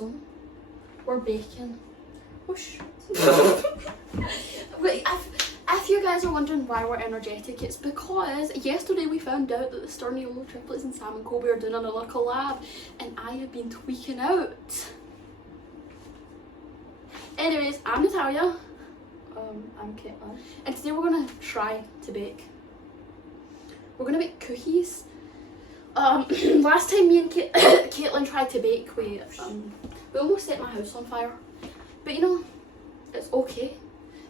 So, we're baking. Whoosh. Wait, if you guys are wondering why we're energetic, it's because yesterday we found out that the Sturniolo triplets and Sam and Kobe are doing another collab, and I have been tweaking out. Anyways, I'm Natalya. I'm Kaitlyn. And today we're gonna try to bake. We're gonna make cookies. Last time me and Kaitlyn tried to bake, we almost set my house on fire. But you know, it's okay.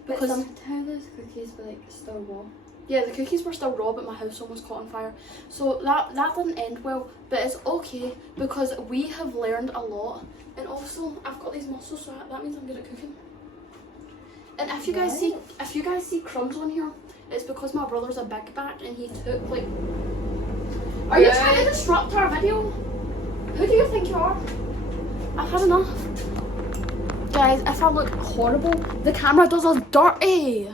Because sometimes those cookies were like still raw. Yeah, the cookies were still raw, but my house almost caught on fire. So that didn't end well, but it's okay because we have learned a lot. And also, I've got these muscles, so that means I'm good at cooking. And if you guys see crumbs on here, it's because my brother's a big back and he took like. Are you trying to disrupt our video? Who do you think you are? I've had enough. Guys, if I look horrible, the camera does us dirty.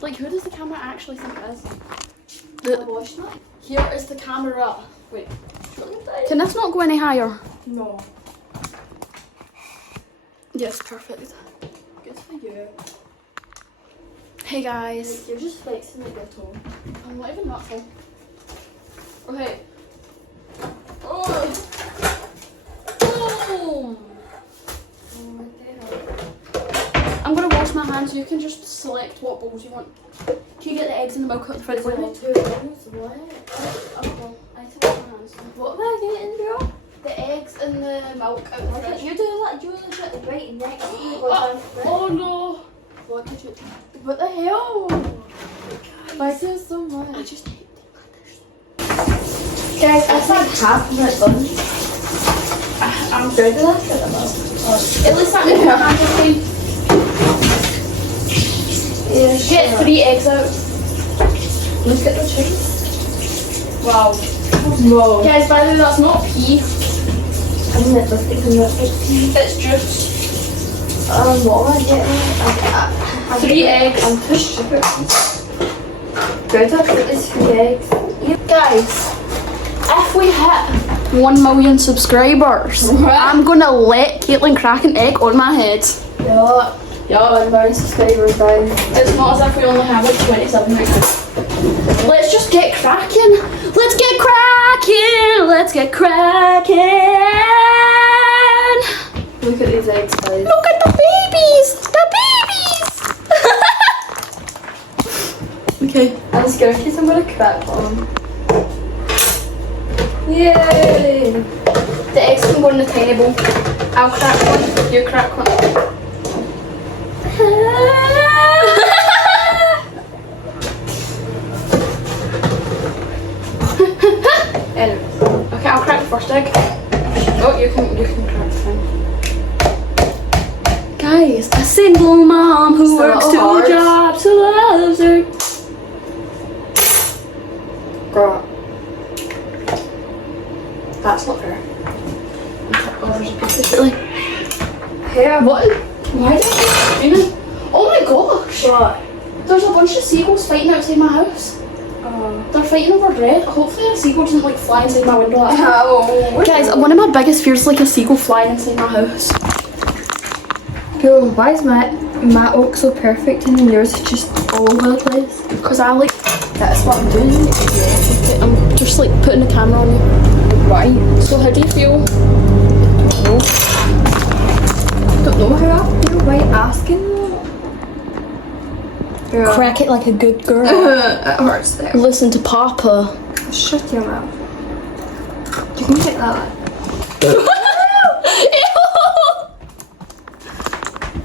Like, who does the camera actually think it is? Here is the camera. Wait. Can this not go any higher? No. Yes, perfect. Good for you. Hey guys. Like, you're just flexing like your toe. I'm not even that full. Okay. Oh. Boom. I'm gonna wash my hands so you can just select what bowls you want. Can you get the eggs and the milk out the fridge? What? I took my hands. What am I getting, bro? The eggs and the milk out the fridge. You're doing that, you're legit right next to me. Oh no! What did you do? What the hell? Why is there so much? I just hate Guys, that's like half my bun. I'm good at that. At least that makes my hands okay. Yeah, Get 3 eggs out. look at the chicken. Wow. Whoa. Guys, by the way, that's not pea. I'm never thinking that was tea. It's juice. What am I getting? 3 eggs. I'm too stupid. Good, I've got these 3 eggs. Guys, if we hit 1 million subscribers, I'm gonna let Kaitlyn crack an egg on my head. Yeah, 1 million subscribers down. It's not as if we only have like 27 right now. Let's just get cracking. Let's get cracking. Let's get cracking. Look at these eggs, guys. Look at the babies. The babies. Okay. I'm scared in case I'm gonna crack one. Yay! The eggs can go in the tiny bowl. I'll crack one. You crack one. Anyways. Okay, I'll crack the first egg. Oh, you can crack the thing. Guys, a single mom who works 2 jobs, who loves her. Girl. That's not fair. Oh, there's a piece of chili. Here. What? Why did I keep screaming? Oh my gosh! What? There's a bunch of seagulls fighting outside my house. They're fighting over bread. Hopefully a seagull doesn't like fly inside my window. Guys, one of my biggest fears is like a seagull flying inside my house. Yo, why is my oak so perfect and then yours is just all over the place? Because I like, That's what I'm doing. okay, I'm just like putting the camera on you. Right. So how do you feel? I don't know how I feel. Why are you asking? Girl. Crack it like a good girl. It hurts there. Listen to Papa. Shut your mouth. You can take that.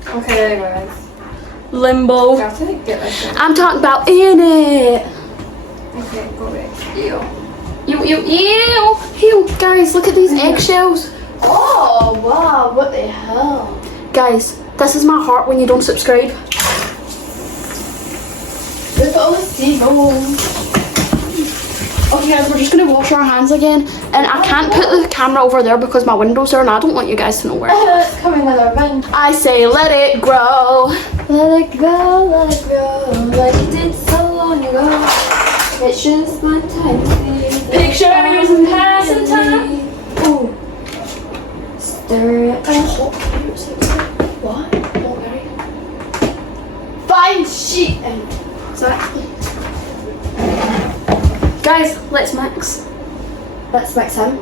Okay, guys. Limbo. I have to get this in. I'm talking about in it. Okay, go back. Ew. Ew. Guys, look at these eggshells. Oh, wow. What the hell? Guys, this is my heart when you don't subscribe. Look at all the seagulls. Okay guys, we're just gonna wash our hands again, and I can't put the camera over there because my window's there and I don't want you guys to know where. It's coming with our wind. I say let it grow. Let it grow, like it did so long ago. It's just one time to be Pictures and passing time. Ooh. There. Hot carrots. What? Hot berry. Fine shit. Exactly. Guys, let's mix. Let's mix him.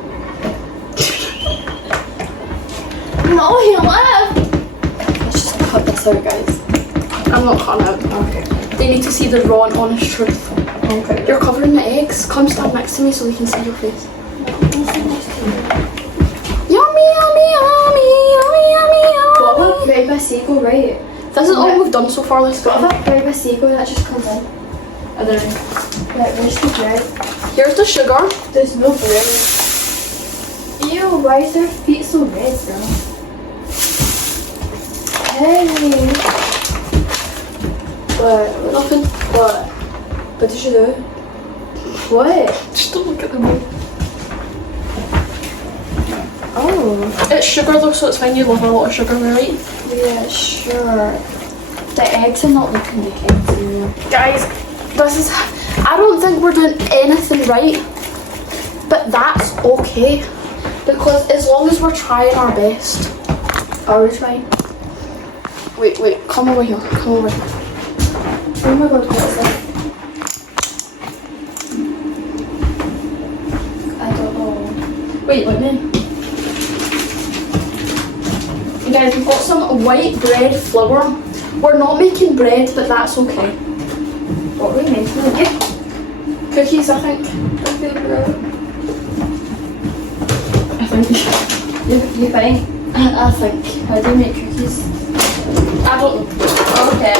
No, he left. Let's just cut this out, guys. I'm not cutting out. Okay. They need to see the raw and honest truth. Okay. You're covering the eggs. Come stand next to me so we can see your face. Yummy, yummy, yummy, yummy, yummy, What yummy. about Red by Seagull, right? This is all we've done so far. Let's What go. about Red by Seagull that just comes in? And then Like, where's the bread? here's the sugar. There's no bread. Ew, why is their feet so red, bro? Hey. What? Nothing. What? What did you do? What? Just don't look at them. Oh. It's sugar though, so it's fine. You love a lot of sugar, right? Yeah, sure. The eggs are not looking like eggs anymore. Guys, this is. I don't think we're doing anything right, but that's okay because as long as we're trying our best. Are we trying? Wait, come over here. Come over here. Oh my god, what is that? I don't know. Wait, let me. Guys, we've got some white bread flour. We're not making bread, but that's okay. What are we making? Cookies, I think. I think. You think? I think. How do you make cookies? I don't know. Okay.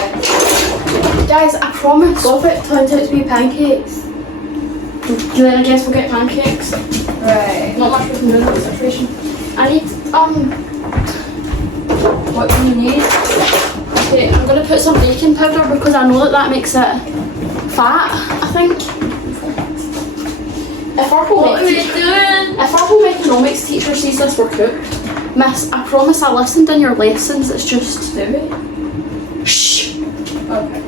Guys, I promise. What if it turns out to be pancakes? Then I guess we'll get pancakes. Right. Not much we can do in that situation. I need What do you need? okay, I'm gonna put some baking powder because I know that makes it fat, I think. If our home economics teacher sees this, we're cooked. Miss, I promise I listened in your lessons, it's just Do it. shh. Okay.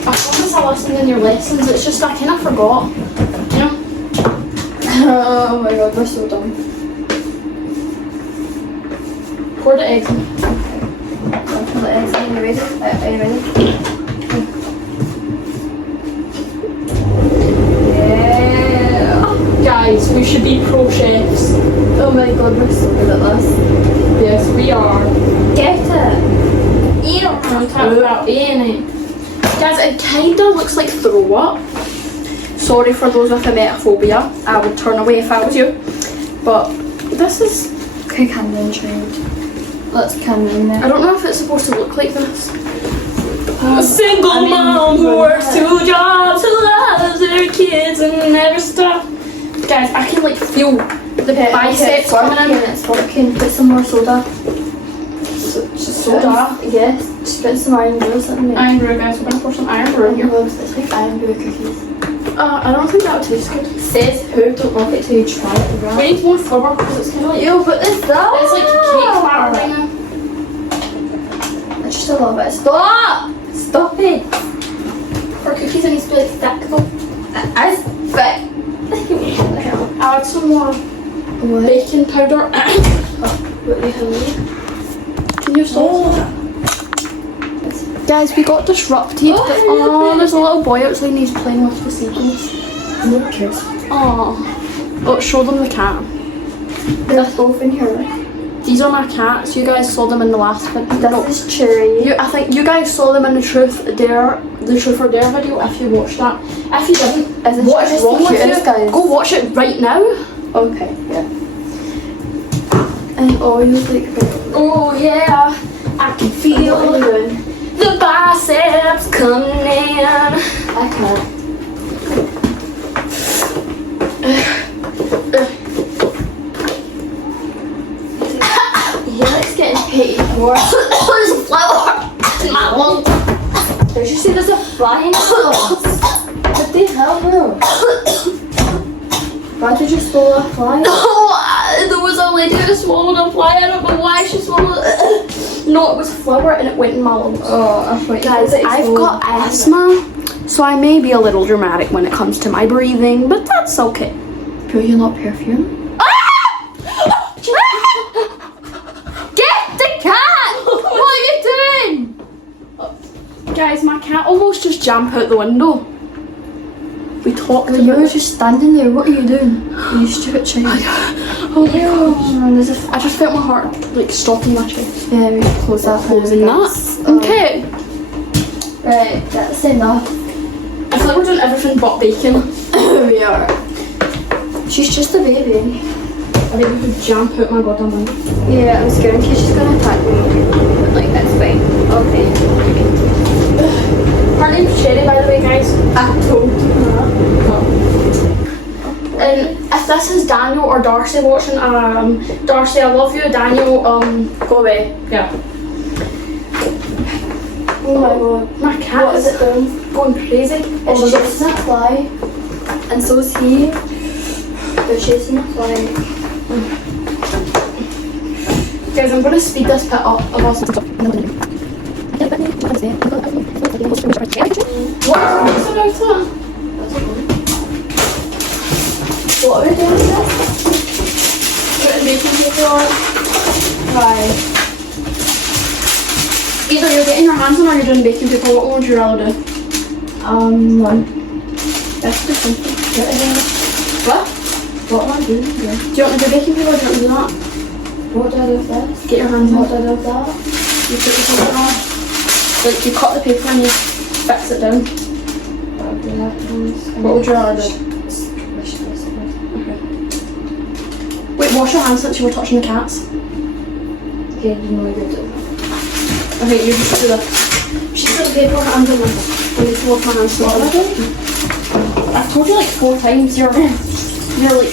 I promise I listened in your lessons, it's just I kinda forgot. You know? Oh my god, we're so dumb. Pour the eggs in. I'll put the eggs in. Are you ready? Are you ready? Yeah. Guys, we should be pro chefs. Oh my god, we're so good at this. Yes, we are. Get it. Eat I'm talking about eating it. Guys, it kinda looks like throw up. Sorry for those with emetophobia. I would turn away if I was you. But this is. Okay, Camden tried. Let's Camden there. I don't know if it's supposed to look like this. A single mom who works 2 jobs, who loves her kids and never stops. Guys, I can like feel the biceps coming in. It's working. Put some more soda. Soda. Yes. Just put some iron brew or something. Iron brew, guys. We're gonna pour some iron brew in here. It's like iron brew cookies. I don't think that would taste good. Says who? Don't look it till you try it. We Right? need more flour because it's kind of like. Ew, but it's that. It's like cake flour right now. It's just a little bit. Stop! Stop it! For cookies, it needs to be like thick though. I spit. Add some more What? baking powder. What the hell? Can you stop? Guys, we got disrupted. Oh, there's a little boy outside and he's playing with the seagulls. No one cares. Oh, show them the cat. They're both in here. These are my cats. You guys saw them in the last video. This is Cherry. I think you guys saw them in the Truth or Dare video if you watched that. If you didn't, Isn't what she is just wrong the with cutest, you? guys? Go watch it right now. Okay, yeah. And always like. Oh yeah, I can What are you feel doing? the biceps coming in. I can't. He likes getting paid more. There's a flower in my lung. Did you see there's a fly in his lungs? What the hell, bro? Why did you swallow a fly? Oh, there was a lady who swallowed a fly. I don't know why she swallowed it. No, it was flour and it went in my lungs. Oh, I thought Guys, I've got asthma, so I may be a little dramatic when it comes to my breathing, but that's okay. Bro, you're not perfume? just jump out the window. We talked You were just standing there. What are you doing? You stupid child. Oh my gosh. I just felt my heart like stop in my chest. Yeah, we should close that. Closing that. Okay. Right, that's enough. I feel like we're doing everything but bacon. We are. She's just a baby. I think we could jump out my goddamn window. Yeah, I'm scared in case she's gonna attack me. Like, that's fine. Okay. Her name's Cherry, by the way, guys. I told you that. And if this is Daniel or Darcy watching, Darcy, I love you. Daniel, go away. Yeah. Oh my god. My cat What is it doing? going crazy. It's chasing a fly. And so is he. They're chasing a fly. Guys, I'm going to speed this bit up of us. What? What's about that? What are we doing with this? Putting baking paper on. Why? Either you're getting your hands on or you're doing baking paper. What would you rather do? One. That's the simple. What? What am I doing here? Do you want to do baking paper or do you want to do that? What do I do with this? Get your hands on. What do I do with that? You put the paper on. Like you cut the paper and you fix it down. What would you rather do? Okay. Wait, wash your hands since you were touching the cats. Okay, you know you're doing. Okay, you just do that. She's got the paper and I'm doing this. I need to wash my hands. What am I doing? I've told you like 4 times. You're like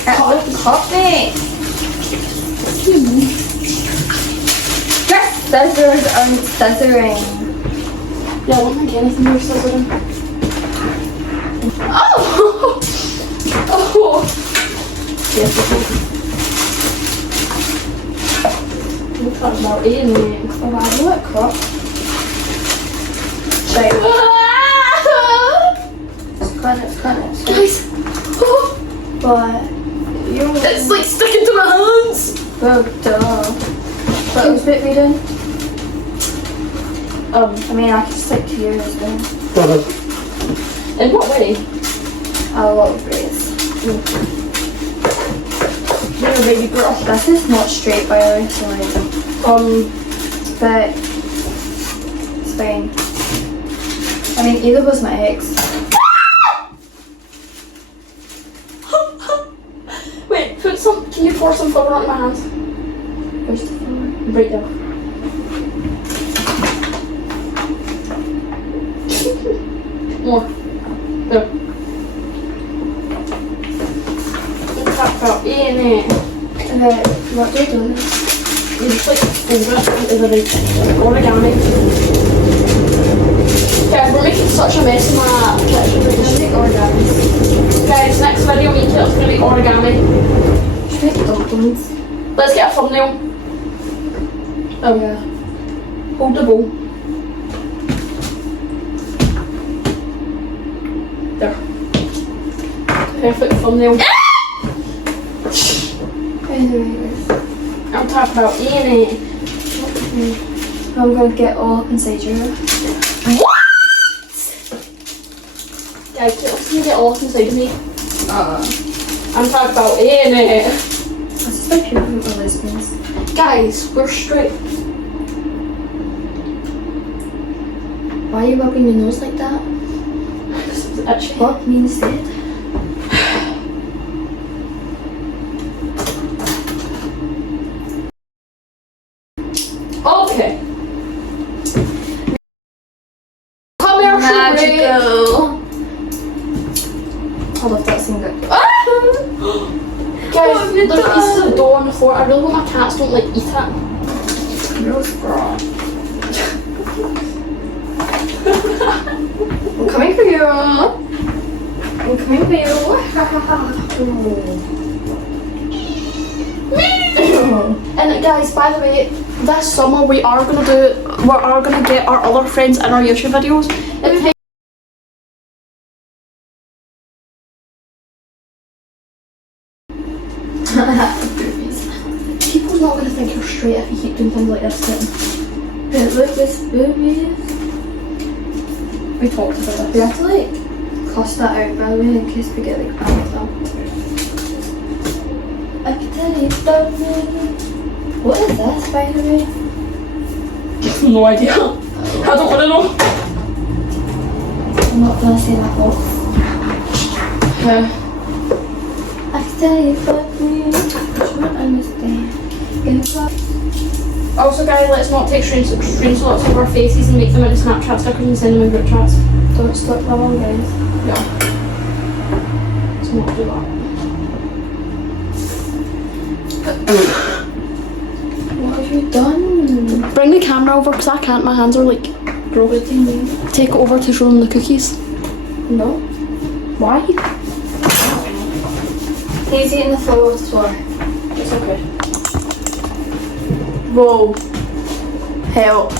Cut me! Scissors and scissoring. Yeah, I don't think anything you're scissoring. Oh! Oh! Yes, we'll talk about eating it. Oh wow, look, crop. Right. Cut it. Guys! Oh! But you. It's like sticking to my hands! Well, duh. What was bit we doing? I mean, I can stick to yours as well. In what way? A lot of ways. You're a baby girl. This is not straight, by the way, so like, but it's fine. I mean, either was my ex. Wait, can you pour some flour onto my hands? Where's the flower? Right there. More. There. Tap out in it. What do you do? You just like fold it into the right origami. Guys, we're making such a mess in my kitchen. We're gonna make origami. Guys, next video we it's gonna be origami. Should we make dumplings? Let's get a thumbnail. Oh yeah. Hold the bowl. There. Perfect thumbnail. Anyways, I'm talking about eating it. I'm gonna get all up inside you. What? Guys, Caitlin's gonna get all up inside of me. I'm talking about eating it. I suspect people are lesbians. Guys, we're straight. Why are you rubbing your nose like that? This is itchy. Rub me instead. Okay. Commercial break. Magical. I love that singer. Guys, there's pieces of dough on the floor. I really hope my cats don't like eat it. Gross, bro. I'm coming for you. I'm coming for you. And guys, by the way, this summer we are gonna get our other friends in our YouTube videos. People's not gonna think you're straight if you keep doing things like this. But look, this boobies. We talked about We it. have to like cross that out by the way in case we get like crammed up. I can tell you about me. What is this by the way? No idea. I don't want to know. I'm not gonna say that quote. Yeah. I can tell you about me. You won't understand. Also, guys, let's not take screenshots of our faces and make them into Snapchat stickers and send them in group chats. Don't stop that one, guys. Yeah. Let's not do that. What have you done? Bring the camera over because I can't. My hands are like broken. Take it over to show them the cookies. No. Why? He's eating the floor with the floor. It's okay. Whoa. Help.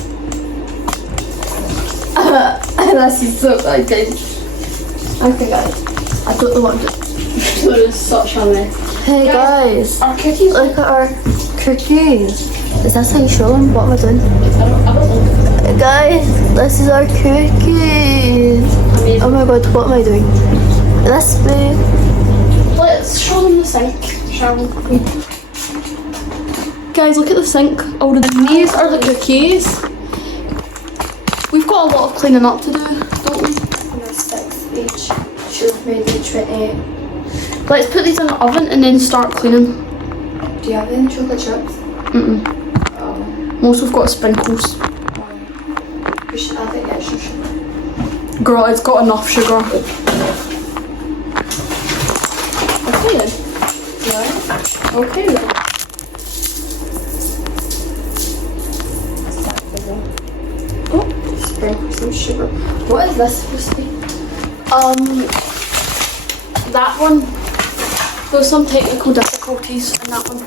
This is so bad, guys. Okay, guys. I don't know what I'm doing. That is such a mess. Hey, guys. Our cookies. Look at our cookies. Is this how you show them? What am I doing? I don't know. Guys, this is our cookies. Amazing. Oh my god, what am I doing? This way. Let's show them the sink, shall we? Guys, look at the sink. Oh, and these are the cookies. We've got a lot of cleaning up to do, don't we? And there's 6 each. Should have made it 28. Let's put these in the oven and then start cleaning. Do you have any chocolate chips? Oh. Most we've got sprinkles. We should add the extra sugar. Girl, it's got enough sugar. Okay then. Yeah. Okay then. Oh, sprinkle some sugar. What is this supposed to be? That one. There's some technical difficulties in that one.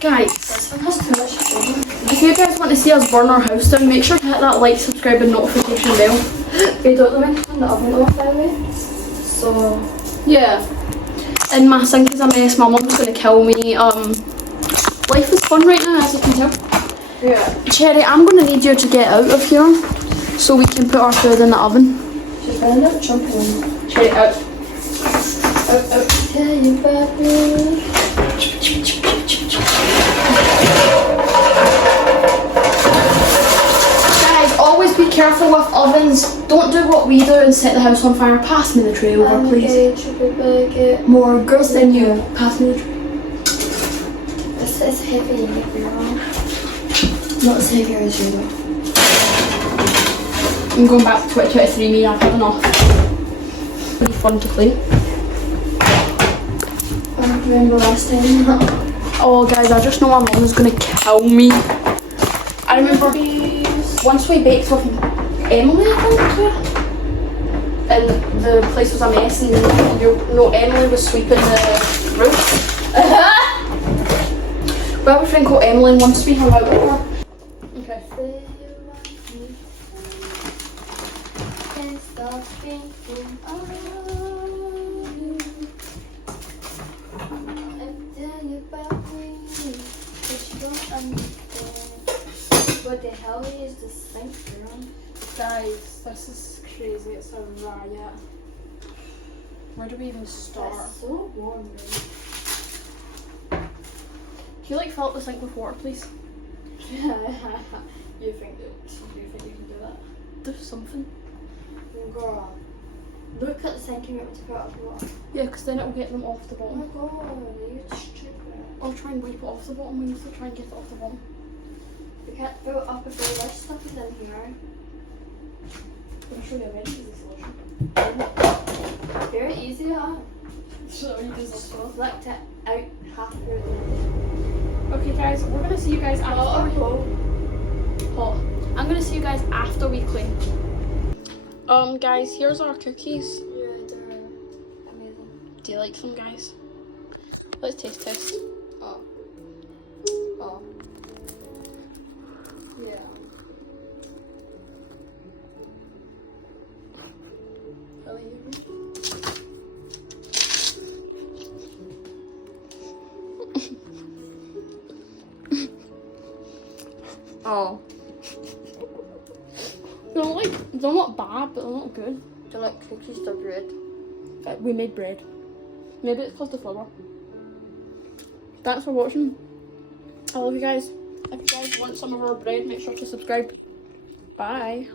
Guys, This one has too much sugar. if you guys want to see us burn our house down, make sure to hit that like, subscribe and notification bell. We don't want to turn the oven off, by the way. So, Yeah. And my sink is a mess, my mum's gonna kill me. Life is fun right now, as you can tell. yeah. Cherry, I'm gonna need you to get out of here so we can put our food in the oven. She's gonna end up jumping in. Cherry, out. Out. Tell you about me. Guys, always be careful with ovens. Don't do what we do and set the house on fire. Pass me the tray over, please. More girls than you. Pass me the tray. This is heavy, everyone. Not as heavy as you though. I'm going back to 2023, me. I've had enough. Pretty fun to clean. I remember last time. Oh, guys, I just know my mum is gonna kill me. I remember once we baked with Emily, I think, and the place was a mess, and Emily was sweeping the roof. We have a friend called Emily, and once we hung out with her. Okay. What the hell is this thing from? Guys, this is crazy. It's a riot. Where do we even start? It's so warm. Can you like fill up the sink with water, please? You think you can do that? Do something. Girl, look at the sink and get me to put up the water. Yeah, because then it will get them off the Oh bottom. my god, you're stupid. I'll try and wipe it off the bottom. We need to try and get it off the bottom. We can't fill it up if all this stuff is in here. I'm sure you're ready for the solution. Very easy, huh? So you do this. Select it out halfway. Okay, guys, we're gonna see you guys after we hot. I'm gonna see you guys after we clean. Guys, here's our cookies. Yeah, they're amazing. Do you like them, guys? Let's taste test. Oh. Yeah. Oh. They're not bad, but they're not good. They're like cookies, they're bread. We made bread. Maybe it's because the flour. Thanks for watching. I love you guys. If you guys want some of our bread, make sure to subscribe. Bye.